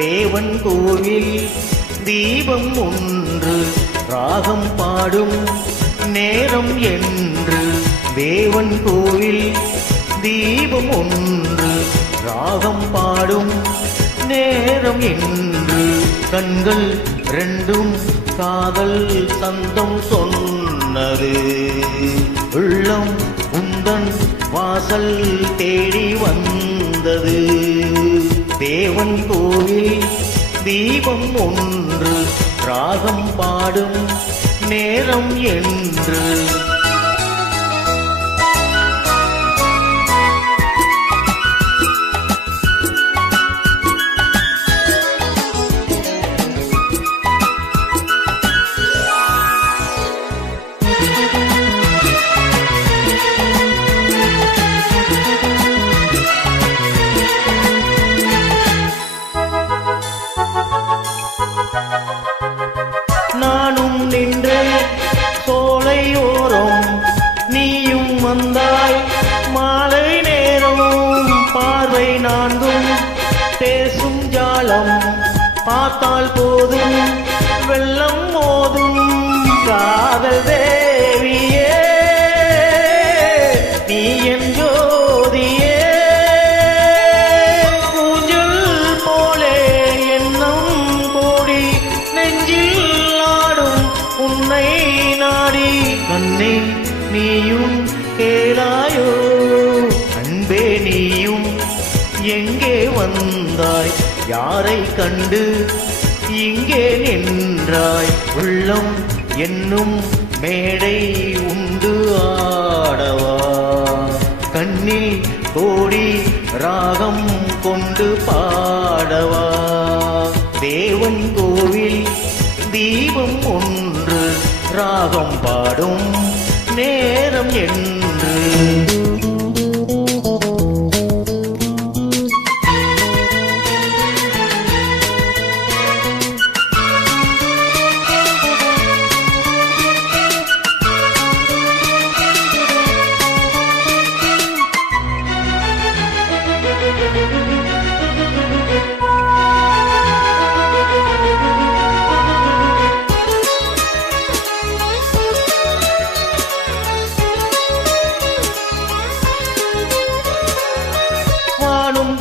தேவன் கோவில் தீபம் ஒன்று ராகம் பாடும் நேரம் என்று. தேவன் கோவில் தீபம் ஒன்று ராகம் பாடும் நேரம் என்று. கண்கள் ரெண்டும் காதல் சந்தம் சொன்னது. உள்ளம் உந்தன் வாசல் தேடி வந்தது. தேவன் கோவில் தீபம் ஒன்று ராகம் பாடும் நேரம் என்று. நானும் நின்று சோலையோரம் நீயும் வந்தாய் மாலை நேரம். பார்வை நான்கும் பேசும் ஜாலம் பார்த்தால் போதும் வெள்ளம் மோதும். காதல் தேவியே நீ என் ஜோதியே. ஊஞ்சல் போலே எண்ணம் கோடி நெஞ்சில் உன்னை நாடி. கண்ணே நீயும் கேளாயோ அன்பே நீயும் எங்கே வந்தாய். யாரை கண்டு இங்கே நின்றாய். உள்ளம் என்னும் மேடை உண்டு ஆடவா. கண்ணில் கோடி ராகம் கொண்டு பாடவா. தேவன் கோவில் தீபம் ஒன்று ராகம் பாடும் நேரம் என்று.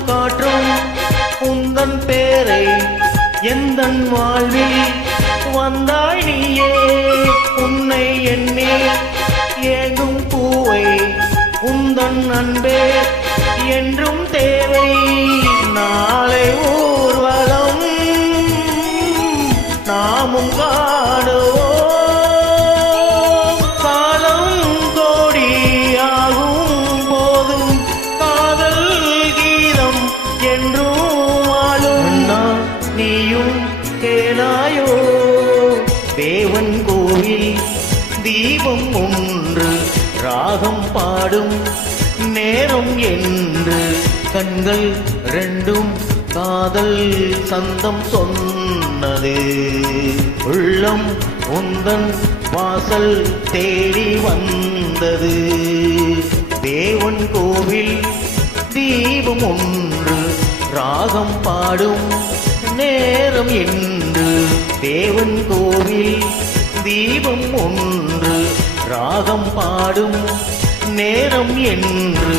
காற்றும் உந்தன் பேரை எந்தன் வாழ்வில் வந்தாய் நீயே. உன்னை எண்ணி ஏங்கும் பூவை உந்தன் அன்பே என்றும் தேவை. நாளை ஊர்வலம் நாமும் காணுவோம். காலம் கோடியாகும் போதும் காதல் கீதம் என்றும் வாழும். நீயும் கேளாயோ தேவன் கோவில் தீபம் ஒன்று ராகம் பாடும் நேரம் என்று. கண்கள் ரெண்டும் காதல் சந்தம் சொன்னது. உள்ளம் உந்தன் வாசல் தேடி வந்தது. தேவன் கோவில் தீபம் ஒன்று ராகம் பாடும் நேரம் என்று. தேவன் கோவில் தீபம் ஒன்று ராகம் பாடும் நேரம் என்று.